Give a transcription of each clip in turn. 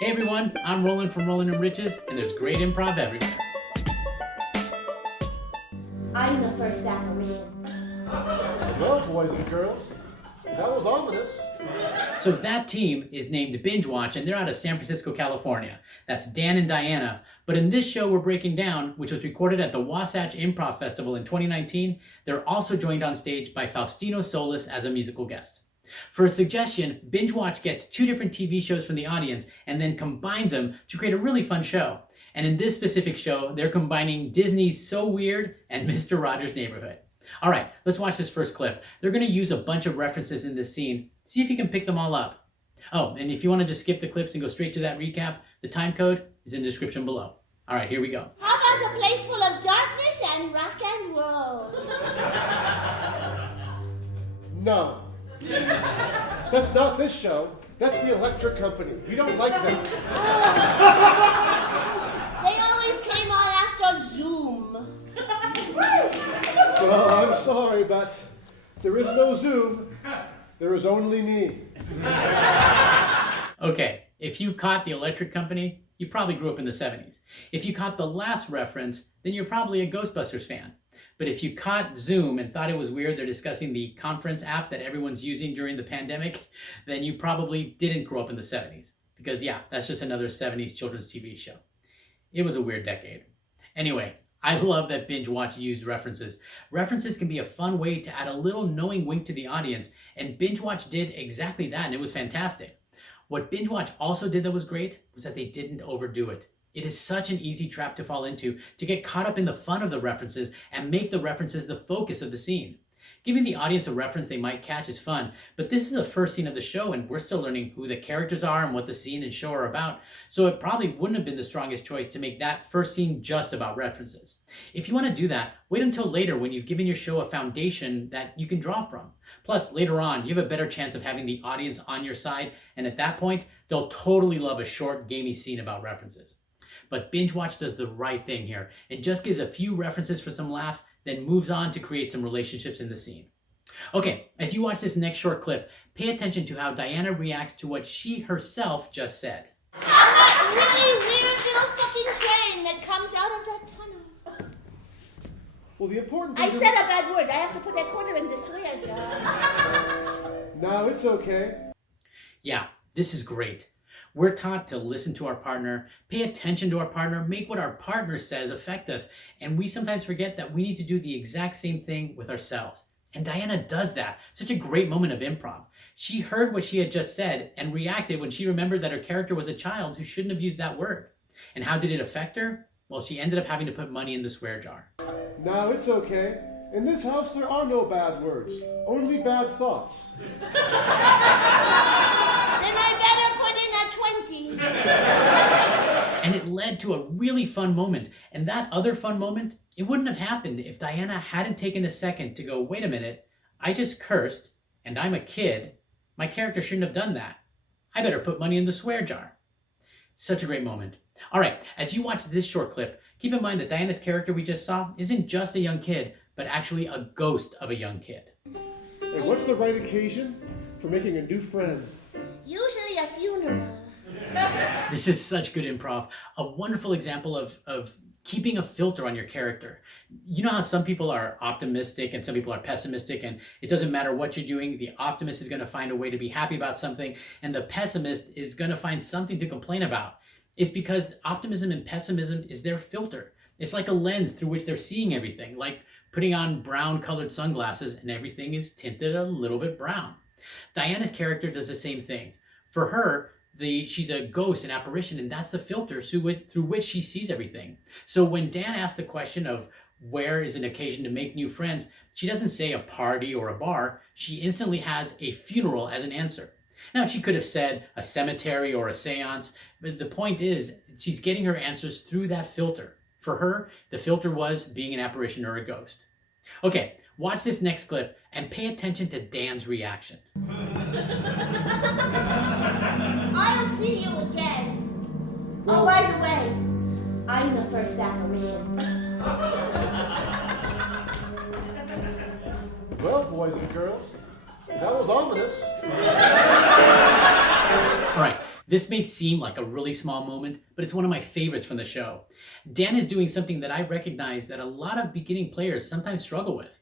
Hey everyone, I'm Roland from Roland and Riches, and there's great improv everywhere. I'm the first apparition. Well, boys and girls, that was ominous. So that team is named Bingewatch, and they're out of San Francisco, California. That's Dan and Diana. But in this show we're breaking down, which was recorded at the Wasatch Improv Festival in 2019, they're also joined on stage by Faustino Solis as a musical guest. For a suggestion, Bingewatch gets two different TV shows from the audience and then combines them to create a really fun show. And in this specific show, they're combining Disney's So Weird and Mr. Rogers' Neighborhood. All right, let's watch this first clip. They're going to use a bunch of references in this scene. See if you can pick them all up. Oh, and if you want to just skip the clips and go straight to that recap, the time code is in the description below. All right, here we go. How about a place full of darkness and rock and roll? No. That's not this show. That's the electric company. We don't like them. They always came on after Zoom. Well, I'm sorry, but there is no Zoom. There is only me. Okay, if you caught the electric company, you probably grew up in the 70s. If you caught the last reference, then you're probably a Ghostbusters fan. But if you caught Zoom and thought it was weird they're discussing the conference app that everyone's using during the pandemic, then you probably didn't grow up in the 70s. Because yeah, that's just another 70s children's TV show. It was a weird decade. Anyway, I love that Bingewatch used references. References can be a fun way to add a little knowing wink to the audience, and Bingewatch did exactly that, and it was fantastic. What Bingewatch also did that was great was that they didn't overdo it. It is such an easy trap to fall into, to get caught up in the fun of the references and make the references the focus of the scene. Giving the audience a reference they might catch is fun, but this is the first scene of the show and we're still learning who the characters are and what the scene and show are about, so it probably wouldn't have been the strongest choice to make that first scene just about references. If you want to do that, wait until later when you've given your show a foundation that you can draw from. Plus, later on, you have a better chance of having the audience on your side, and at that point, they'll totally love a short, gamey scene about references. But Bingewatch does the right thing here and just gives a few references for some laughs, then moves on to create some relationships in the scene. Okay, as you watch this next short clip, pay attention to how Diana reacts to what she herself just said. I'm that really weird little fucking train that comes out of that tunnel. Well, the important thing I said a bad word. I have to put that quarter in the swear jar. No, it's okay. Yeah, this is great. We're taught to listen to our partner, pay attention to our partner, make what our partner says affect us, and we sometimes forget that we need to do the exact same thing with ourselves. And Diana does that. Such a great moment of improv. She heard what she had just said and reacted when she remembered that her character was a child who shouldn't have used that word. And how did it affect her? Well, she ended up having to put money in the swear jar. No, it's okay. In this house, there are no bad words, only bad thoughts. Then I better put in a 20. And it led to a really fun moment. And that other fun moment, it wouldn't have happened if Diana hadn't taken a second to go, wait a minute, I just cursed, and I'm a kid. My character shouldn't have done that. I better put money in the swear jar. Such a great moment. All right, as you watch this short clip, keep in mind that Diana's character we just saw isn't just a young kid, but actually a ghost of a young kid. And what's the right occasion for making a new friend? Usually a funeral. This is such good improv. A wonderful example of keeping a filter on your character. You know how some people are optimistic and some people are pessimistic, and it doesn't matter what you're doing, the optimist is going to find a way to be happy about something, and the pessimist is going to find something to complain about. It's because optimism and pessimism is their filter. It's like a lens through which they're seeing everything, like putting on brown colored sunglasses and everything is tinted a little bit brown. Diana's character does the same thing. For her, she's a ghost, an apparition, and that's the filter through which she sees everything. So when Dan asks the question of where is an occasion to make new friends, she doesn't say a party or a bar. She instantly has a funeral as an answer. Now, she could have said a cemetery or a seance, but the point is she's getting her answers through that filter. For her, the filter was being an apparition or a ghost. Okay, watch this next clip and pay attention to Dan's reaction. I'll see you again. Oh, by the way, I'm the first apparition. Well, boys and girls, that was ominous. All right, This may seem like a really small moment, but it's one of my favorites from the show. Dan is doing something that I recognize that a lot of beginning players sometimes struggle with.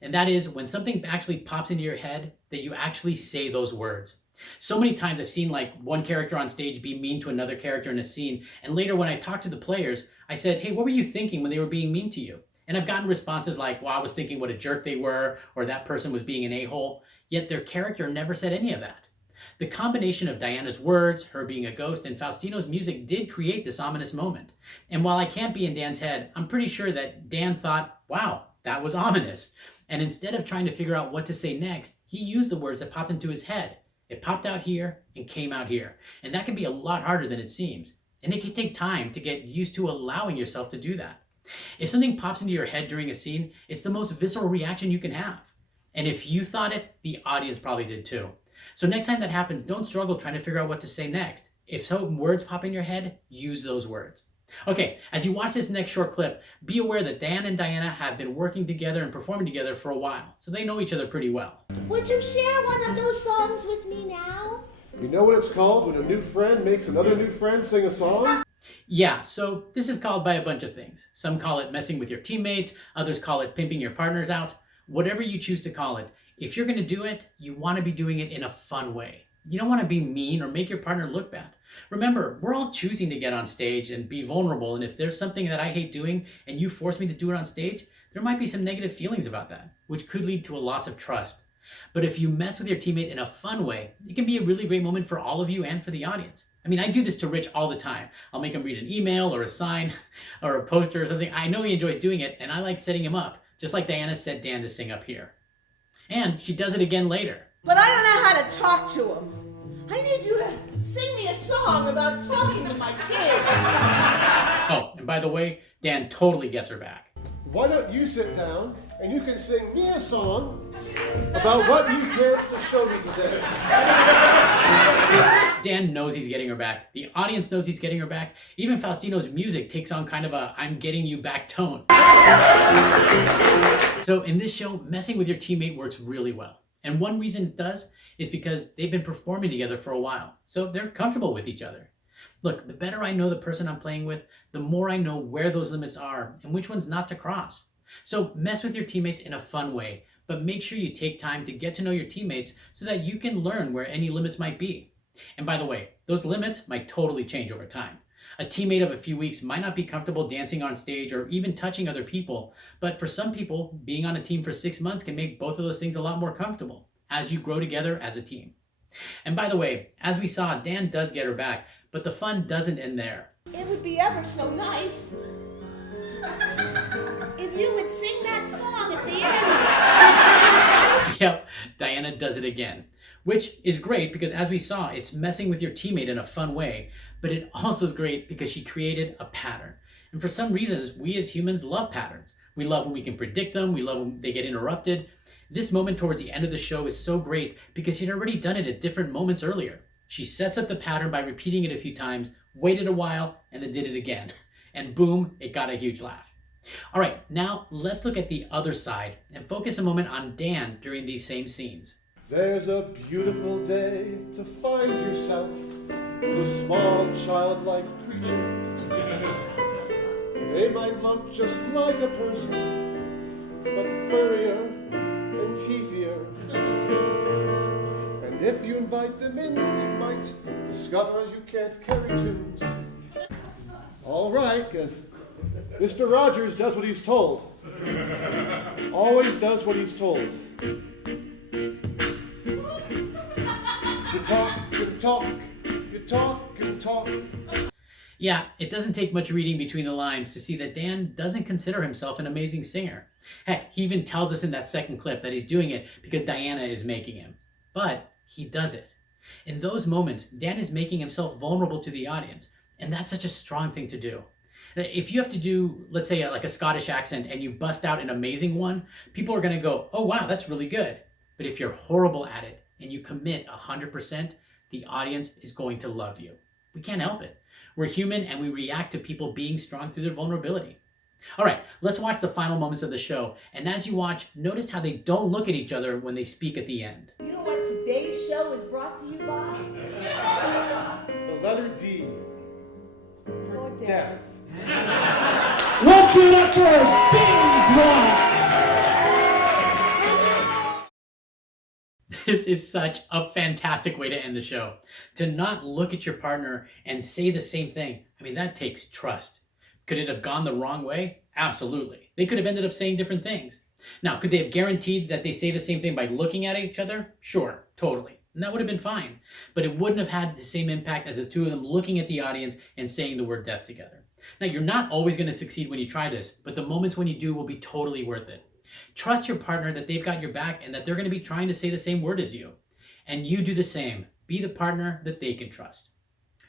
And that is when something actually pops into your head that you actually say those words. So many times I've seen like one character on stage be mean to another character in a scene, and later when I talked to the players, I said, hey, what were you thinking when they were being mean to you? And I've gotten responses like, well, I was thinking what a jerk they were, or that person was being an a-hole, yet their character never said any of that. The combination of Diana's words, her being a ghost, and Faustino's music did create this ominous moment. And while I can't be in Dan's head, I'm pretty sure that Dan thought, wow, that was ominous. And instead of trying to figure out what to say next, he used the words that popped into his head. It popped out here and came out here. And that can be a lot harder than it seems. And it can take time to get used to allowing yourself to do that. If something pops into your head during a scene, it's the most visceral reaction you can have. And if you thought it, the audience probably did too. So next time that happens, don't struggle trying to figure out what to say next. If some words pop in your head, use those words. Okay, as you watch this next short clip, be aware that Dan and Diana have been working together and performing together for a while, so they know each other pretty well. Would you share one of those songs with me now? You know what it's called when a new friend makes another new friend sing a song? Yeah, so this is called by a bunch of things. Some call it messing with your teammates, others call it pimping your partners out. Whatever you choose to call it, if you're going to do it, you want to be doing it in a fun way. You don't want to be mean or make your partner look bad. Remember, we're all choosing to get on stage and be vulnerable, and if there's something that I hate doing and you force me to do it on stage, there might be some negative feelings about that, which could lead to a loss of trust. But if you mess with your teammate in a fun way, it can be a really great moment for all of you and for the audience. I mean, I do this to Rich all the time. I'll make him read an email or a sign or a poster or something. I know he enjoys doing it, and I like setting him up, just like Diana set Dan to sing up here. And she does it again later. But I don't know how to talk to him. I need you to sing me a song about talking to my kids. Oh, And by the way, Dan totally gets her back. Why don't you sit down and you can sing me a song about what you care to show me today. Dan knows he's getting her back. The audience knows he's getting her back. Even Faustino's music takes on kind of a I'm getting you back tone. So in this show, messing with your teammate works really well. And one reason it does is because they've been performing together for a while. So they're comfortable with each other. Look, the better I know the person I'm playing with, the more I know where those limits are and which ones not to cross. So mess with your teammates in a fun way, but make sure you take time to get to know your teammates so that you can learn where any limits might be. And by the way, those limits might totally change over time. A teammate of a few weeks might not be comfortable dancing on stage or even touching other people, but for some people, being on a team for 6 months can make both of those things a lot more comfortable as you grow together as a team. And by the way, as we saw, Dan does get her back, but the fun doesn't end there. It would be ever so nice if you would sing that song at the end. Yep, Diana does it again, which is great because as we saw, it's messing with your teammate in a fun way, but it also is great because she created a pattern. And for some reasons, we as humans love patterns. We love when we can predict them. We love when they get interrupted. This moment towards the end of the show is so great because she'd already done it at different moments earlier. She sets up the pattern by repeating it a few times, waited a while, and then did it again. And boom, it got a huge laugh. All right, now let's look at the other side and focus a moment on Dan during these same scenes. There's a beautiful day to find yourself with a small childlike creature. They might look just like a person, but furrier and teethier. And if you invite them in, you might discover you can't carry twos. All right, because Mr. Rogers does what he's told. Always does what he's told. You talk and talk, you talk and talk. Yeah, it doesn't take much reading between the lines to see that Dan doesn't consider himself an amazing singer. Heck, he even tells us in that second clip that he's doing it because Diana is making him. But he does it. In those moments, Dan is making himself vulnerable to the audience, and that's such a strong thing to do. If you have to do, let's say, like a Scottish accent and you bust out an amazing one, people are going to go, oh wow, that's really good. But if you're horrible at it and you commit 100%, the audience is going to love you. We can't help it. We're human and we react to people being strong through their vulnerability. All right, let's watch the final moments of the show. And as you watch, notice how they don't look at each other when they speak at the end. You know what today's show is brought to you by? The letter D for death. Let's give it up for Bingewatch! This is such a fantastic way to end the show. To not look at your partner and say the same thing, I mean, that takes trust. Could it have gone the wrong way? Absolutely. They could have ended up saying different things. Now, could they have guaranteed that they say the same thing by looking at each other? Sure, totally. And that would have been fine. But it wouldn't have had the same impact as the two of them looking at the audience and saying the word death together. Now, you're not always going to succeed when you try this, but the moments when you do will be totally worth it. Trust your partner that they've got your back and that they're going to be trying to say the same word as you. And you do the same. Be the partner that they can trust.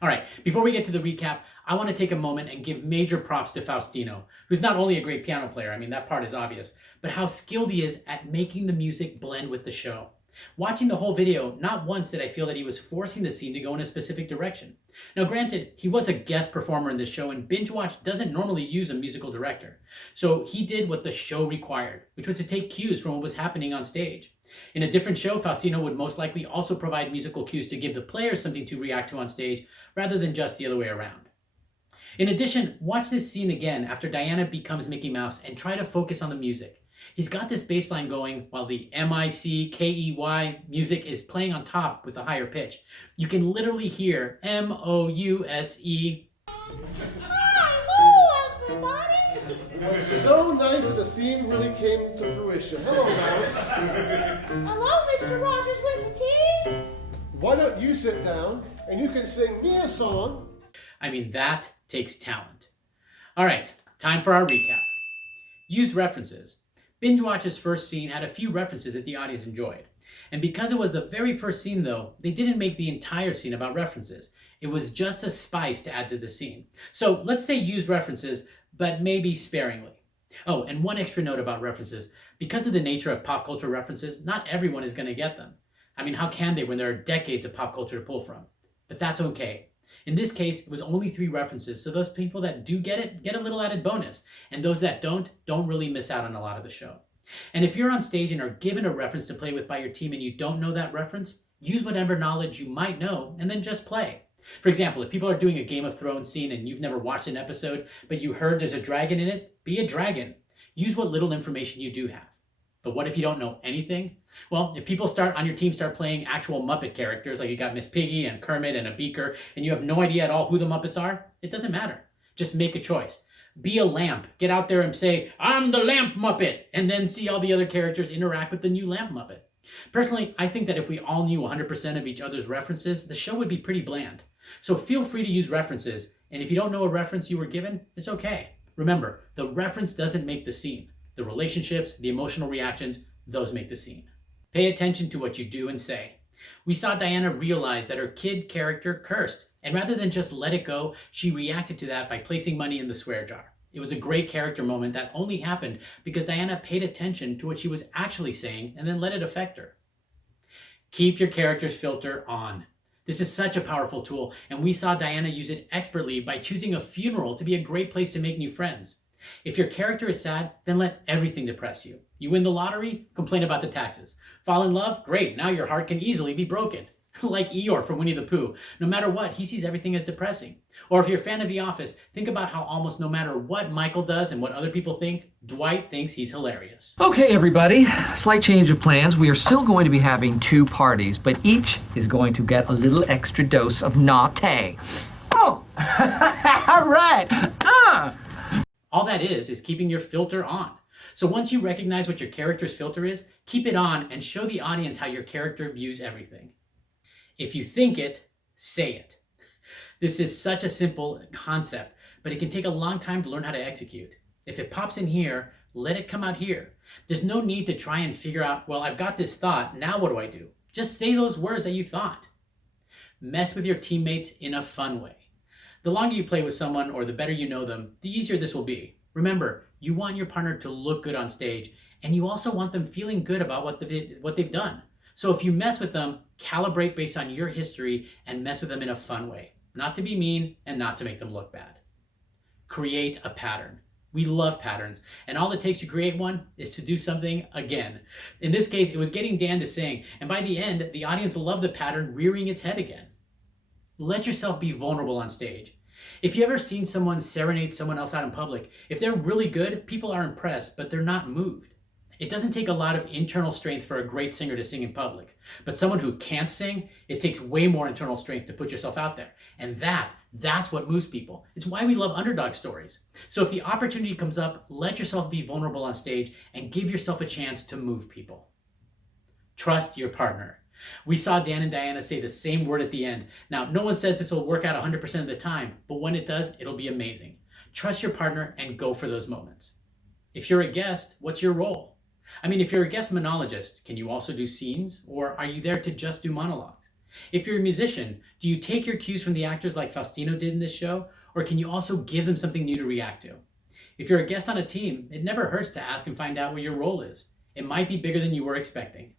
All right, before we get to the recap, I want to take a moment and give major props to Faustino, who's not only a great piano player, I mean, that part is obvious, but how skilled he is at making the music blend with the show. Watching the whole video, not once did I feel that he was forcing the scene to go in a specific direction. Now granted, he was a guest performer in this show and Bingewatch doesn't normally use a musical director. So he did what the show required, which was to take cues from what was happening on stage. In a different show, Faustino would most likely also provide musical cues to give the players something to react to on stage, rather than just the other way around. In addition, watch this scene again after Diana becomes Mickey Mouse and try to focus on the music. He's got this bass line going while the M-I-C-K-E-Y music is playing on top with a higher pitch. You can literally hear M-O-U-S-E. It's so nice that the theme really came to fruition. Hello, Mouse. Hello, Mr. Rogers with the tea. Why don't you sit down and you can sing me a song? I mean, that takes talent. All right, time for our recap. Use references. Bingewatch's first scene had a few references that the audience enjoyed. And because it was the very first scene, though, they didn't make the entire scene about references. It was just a spice to add to the scene. So let's say use references, but maybe sparingly. Oh, and one extra note about references. Because of the nature of pop culture references, not everyone is going to get them. I mean, how can they when there are decades of pop culture to pull from? But that's okay. In this case, it was only 3 references, so those people that do get it, get a little added bonus. And those that don't really miss out on a lot of the show. And if you're on stage and are given a reference to play with by your team and you don't know that reference, use whatever knowledge you might know and then just play. For example, if people are doing a Game of Thrones scene and you've never watched an episode, but you heard there's a dragon in it, be a dragon. Use what little information you do have. But what if you don't know anything? Well, if people on your team start playing actual Muppet characters, like you got Miss Piggy and Kermit and a Beaker, and you have no idea at all who the Muppets are, it doesn't matter. Just make a choice. Be a lamp. Get out there and say, I'm the lamp Muppet, and then see all the other characters interact with the new lamp Muppet. Personally, I think that if we all knew 100% of each other's references, the show would be pretty bland. So feel free to use references, and if you don't know a reference you were given, it's okay. Remember, the reference doesn't make the scene. The relationships, the emotional reactions, those make the scene. Pay attention to what you do and say. We saw Diana realize that her kid character cursed, and rather than just let it go, she reacted to that by placing money in the swear jar. It was a great character moment that only happened because Diana paid attention to what she was actually saying and then let it affect her. Keep your character's filter on. This is such a powerful tool, and we saw Diana use it expertly by choosing a funeral to be a great place to make new friends. If your character is sad, then let everything depress you. You win the lottery? Complain about the taxes. Fall in love? Great, now your heart can easily be broken. Like Eeyore from Winnie the Pooh. No matter what, he sees everything as depressing. Or if you're a fan of The Office, think about how almost no matter what Michael does and what other people think, Dwight thinks he's hilarious. Okay, everybody, slight change of plans. We are still going to be having 2 parties, but each is going to get a little extra dose of naughty. Oh, all right. All that is keeping your filter on. So once you recognize what your character's filter is, keep it on and show the audience how your character views everything. If you think it, say it. This is such a simple concept, but it can take a long time to learn how to execute. If it pops in here, let it come out here. There's no need to try and figure out, well, I've got this thought, now what do I do? Just say those words that you thought. Mess with your teammates in a fun way. The longer you play with someone or the better you know them, the easier this will be. Remember, you want your partner to look good on stage, and you also want them feeling good about what they've done. So if you mess with them, calibrate based on your history and mess with them in a fun way. Not to be mean and not to make them look bad. Create a pattern. We love patterns, and all it takes to create one is to do something again. In this case, it was getting Dan to sing, and by the end, the audience loved the pattern rearing its head again. Let yourself be vulnerable on stage. If you ever seen someone serenade someone else out in public, if they're really good, people are impressed, but they're not moved. It doesn't take a lot of internal strength for a great singer to sing in public, but someone who can't sing, it takes way more internal strength to put yourself out there. And that's what moves people. It's why we love underdog stories. So if the opportunity comes up, let yourself be vulnerable on stage and give yourself a chance to move people. Trust your partner. We saw Dan and Diana say the same word at the end. Now, no one says this will work out 100% of the time, but when it does, it'll be amazing. Trust your partner and go for those moments. If you're a guest, what's your role? I mean, if you're a guest monologist, can you also do scenes, or are you there to just do monologues? If you're a musician, do you take your cues from the actors like Faustino did in this show, or can you also give them something new to react to? If you're a guest on a team, it never hurts to ask and find out what your role is. It might be bigger than you were expecting.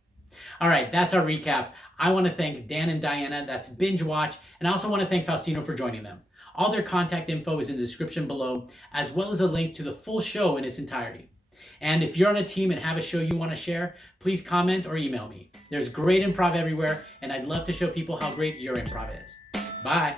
All right, that's our recap. I want to thank Dan and Diana, that's Bingewatch, and I also want to thank Faustino for joining them. All their contact info is in the description below, as well as a link to the full show in its entirety. And if you're on a team and have a show you want to share, please comment or email me. There's great improv everywhere, and I'd love to show people how great your improv is. Bye.